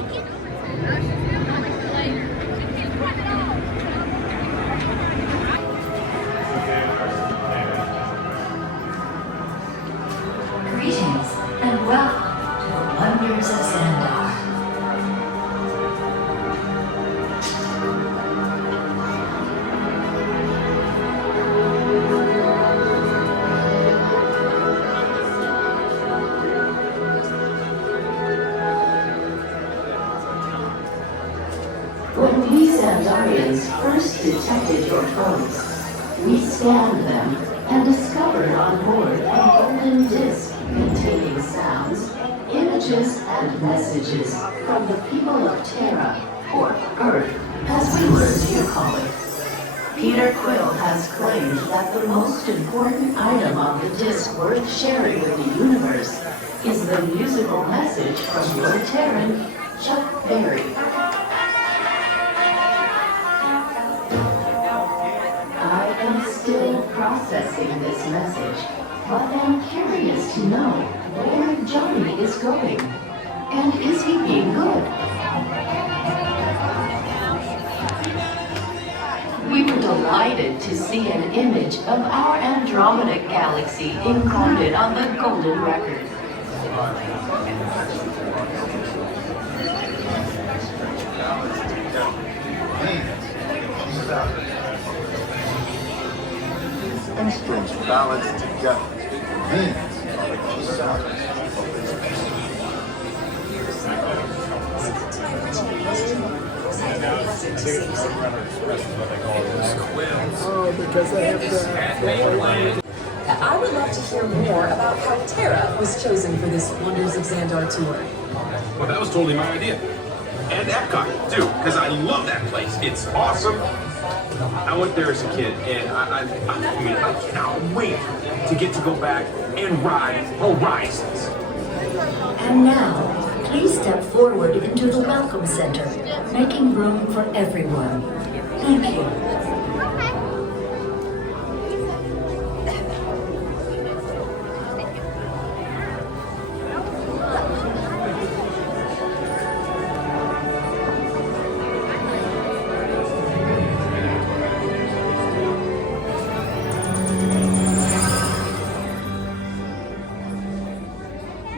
Greetings and welcome to the wonders of Xandar. When we Xandarians first detected your foes, we scanned them and discovered on board a golden disc containing sounds, images, and messages from the people of Terra, or Earth, as we learned to call it. Peter Quill has claimed that the most important item on the disc worth sharing with the universe is the musical message from your Terran, Chuck Berry. I am still processing this message, but am curious to know where Johnny is going, and is he being good? We were delighted to see an image of our Andromeda galaxy included on the Golden Record. Instruments balanced together. These are the key sounds of this piece. Oh, because I have the I would love to hear more about how Terra was chosen for this Wonders of Xandar tour. Well, that was totally my idea. And Epcot, too, because I love that place. It's awesome. I went there as a kid, and I cannot wait to get to go back and ride Horizons. And now, please step forward into the Welcome Center, making room for everyone. Thank you.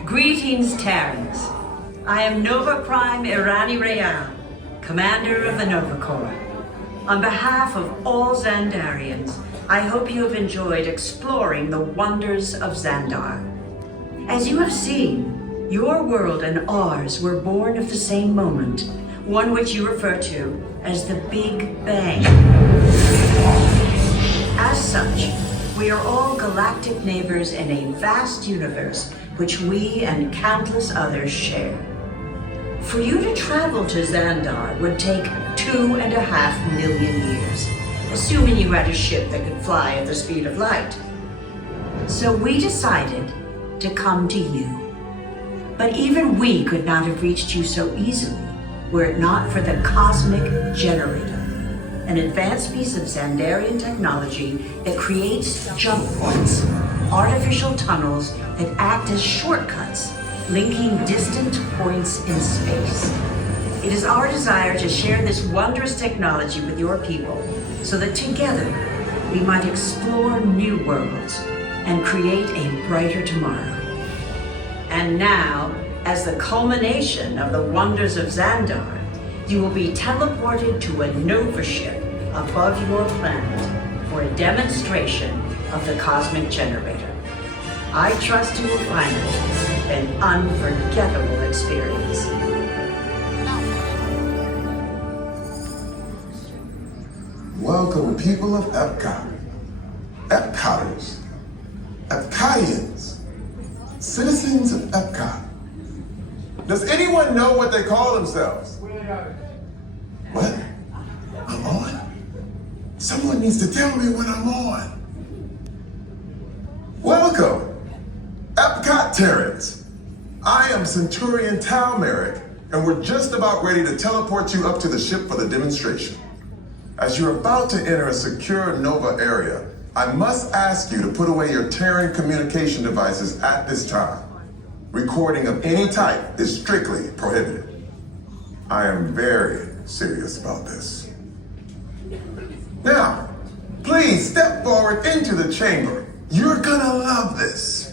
Greetings, Terrans. I am Nova Prime Irani Rayal, Commander of the Nova Corps. On behalf of all Xandarians, I hope you have enjoyed exploring the wonders of Xandar. As you have seen, your world and ours were born of the same moment, one which you refer to as the Big Bang. As such, we are all galactic neighbors in a vast universe which we and countless others share. For you to travel to Xandar would take 2.5 million years, assuming you had a ship that could fly at the speed of light. So we decided to come to you. But even we could not have reached you so easily were it not for the Cosmic Generator, an advanced piece of Xandarian technology that creates jump points, artificial tunnels that act as shortcuts, linking distant points in space. It is our desire to share this wondrous technology with your people so that together we might explore new worlds and create a brighter tomorrow. And now, as the culmination of the wonders of Xandar, you will be teleported to a Nova ship above your planet for a demonstration of the Cosmic Generator. I trust you will find it an unforgettable experience. Welcome, people of Epcot. Epcoters. Epcotians. Citizens of Epcot. Does anyone know what they call themselves? What? I'm on? Someone needs to tell me when I'm on. Welcome, Epcot Terrans. I am Centurion Tal Merrick, and we're just about ready to teleport you up to the ship for the demonstration. As you're about to enter a secure Nova area, I must ask you to put away your Terran communication devices at this time. Recording of any type is strictly prohibited. I am very serious about this. Now, please step forward into the chamber. You're gonna love this.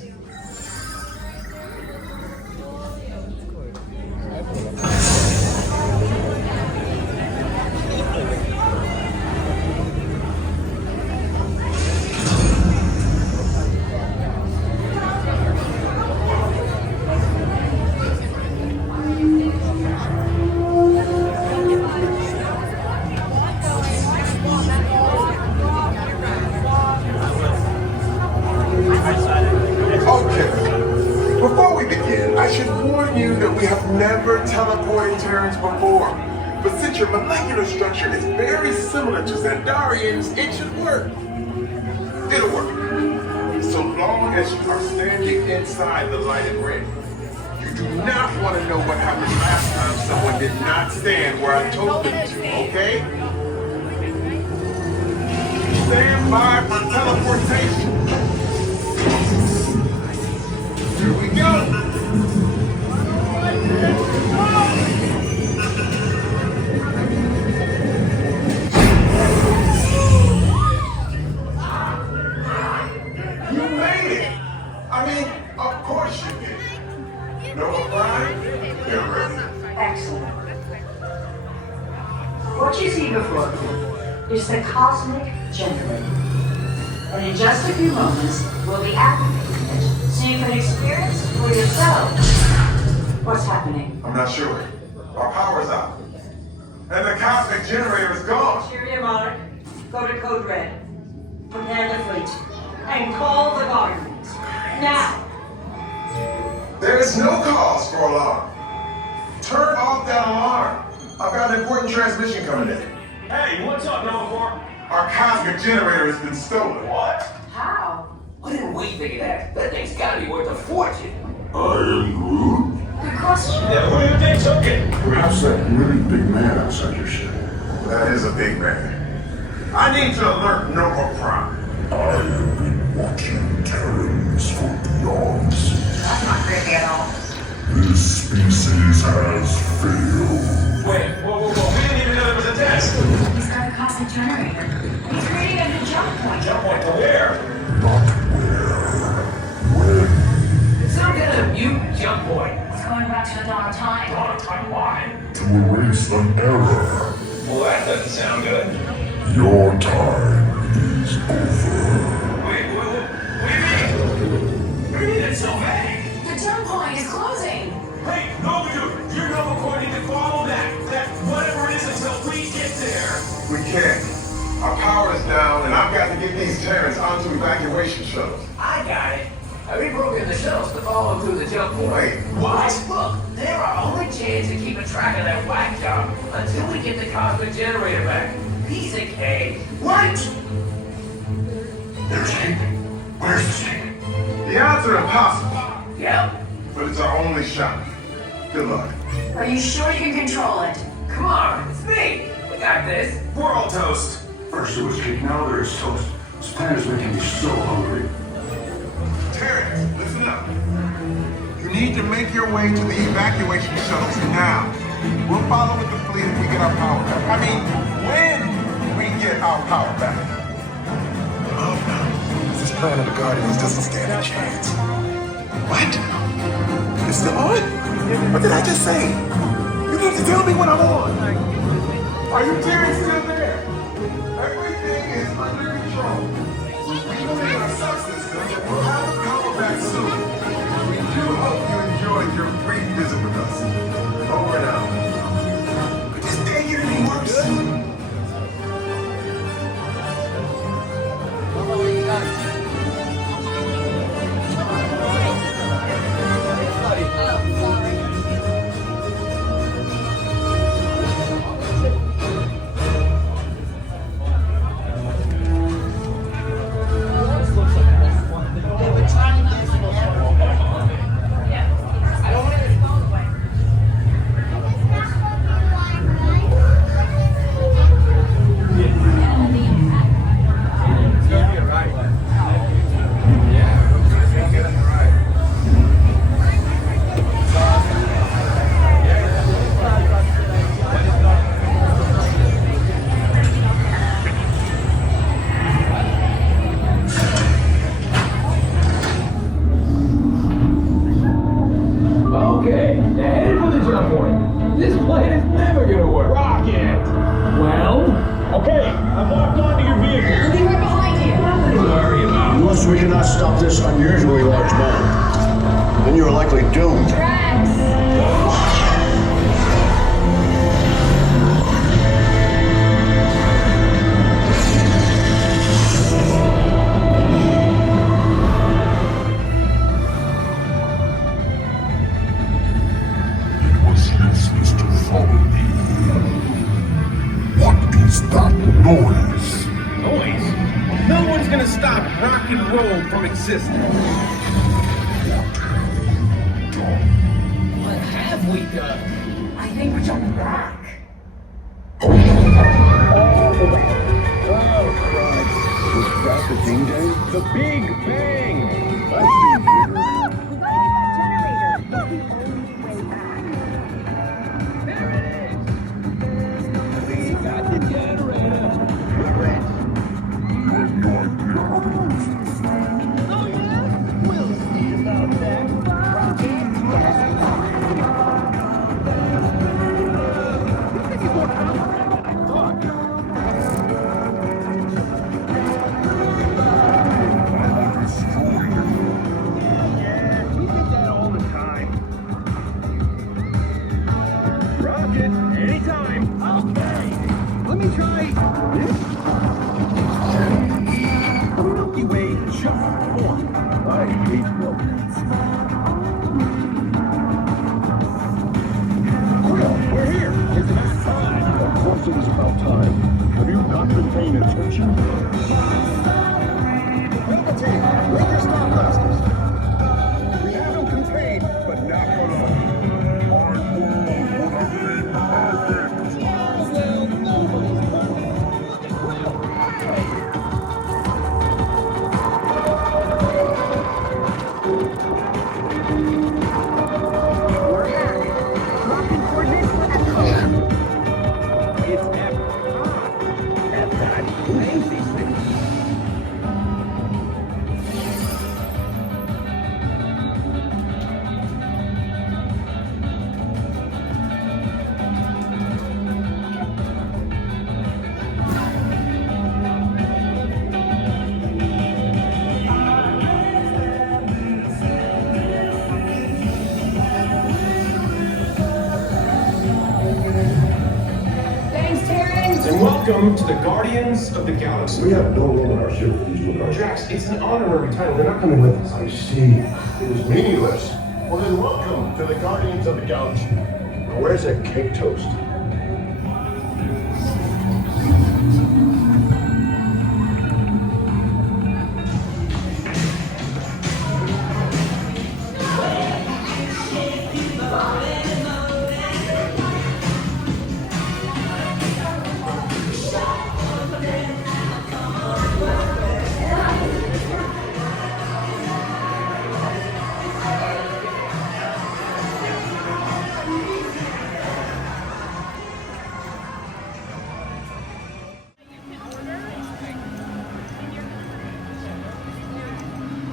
Terrans before, but since your molecular structure is very similar to Xandarian's, it should work. It'll work. So long as you are standing inside the lighted ring. You do not want to know what happened last time someone did not stand where I told them to, okay? Stand by for teleportation. Here we go. What you see before you is the cosmic generator. And in just a few moments, we'll be activating it so you can experience for yourself what's happening. I'm not sure. Our power's out. And the cosmic generator is gone. Cheerio, Monarch. Go to Code Red. Prepare the fleet. And call the guardians. Now! There is no cause for alarm. Turn off that alarm. I've got an important transmission coming in. Hey, what's up, number 4? Our cosmic generator has been stolen. What? How? What did we think of that? That thing's gotta be worth a fortune. I am Groot. Good question. Yeah, who do you think's hooking? Perhaps that really big man outside your ship. That is a big man. I need to alert Nova Prime. I have been watching Terrans for eons. That's not creepy at all. This species has failed. Wait, whoa. We didn't even know there was a test. He's got a cosmic generator. He's creating a new jump point. Jump point to where? Not where. When. It's some kind of mutant jump point. It's going back to the dawn of time. Dawn of time, why? To erase an error. Well, that doesn't sound good. Your time is over. Wait, what do you mean? It's so vague. The jump point is closing. Hey, Nova Dude, you're Nova Corps need to follow that whatever it is until we get there. We can't. Our power is down, and I've got to get these Terrans onto evacuation shuttles. I got it. I reprogrammed the shuttles to follow through the jump point. Wait, What? Look, they're our only chance of keeping track of that whack job until we get the cosmic generator back. Piece of cake. What? There's Hank. Where's the snake? the odds are impossible, Yep. but it's our only shot. Good luck. Are you sure you can control it? Come on, it's me. We got this. We're all toast. First it was cake, now there's toast. This planet's making me so hungry. Terrans, listen up. You need to make your way to the evacuation shuttles now. We'll follow with the fleet if we get our power back. I mean, when we get our power back. Oh no. This plan of the Guardians doesn't stand a chance. What? It's still on? What did I just say? You need to tell me when I'm on. Are you Terrans still there? Everything is under control. We clean our subsystems and we'll have the power back soon. We do hope you enjoyed your brief visit with us. Over and out. Could this day get any worse? They were trying to This plane is never gonna work. Rocket! Well? Okay, I've locked onto your vehicle. We'll be right behind you. What are you worried about? Unless we cannot stop this unusually large bomb, then you are likely doomed. Drax! It was useless to follow me. What is that noise? Noise? No one's gonna stop rock and roll from existing. What have we done? I think we're jumping back. Was that the thing day? The Big Bang! We got the generator! You have no idea how to use this. Oh yeah? We'll see about that. I will destroy you. Yeah, we did that all the time. Rocket, anytime. Okay. Let me try this. The Milky Way just formed. I hate rockets. Quill, we're here. It's about time. Of course it is about time. Have you not been paying attention? Team, bring your stop blasters. We have them contained, but not for long. My world would have been perfect. Well, nobody's perfect. Look at Quill. We're here. Dropping coordinates for Epcot. It's Epcot. Epcot. Who names these things? Thanks, Terrans! And welcome to the Guardians of the Galaxy. We have no room in our ship for these regards. Drax, it's an honorary title. They're not coming with us. I see. It is meaningless. Well then welcome to the Guardians of the Galaxy. Now, where's that cake toast?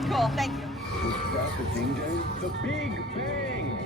Cool, thank you. Was that the thing day? The Big Bang!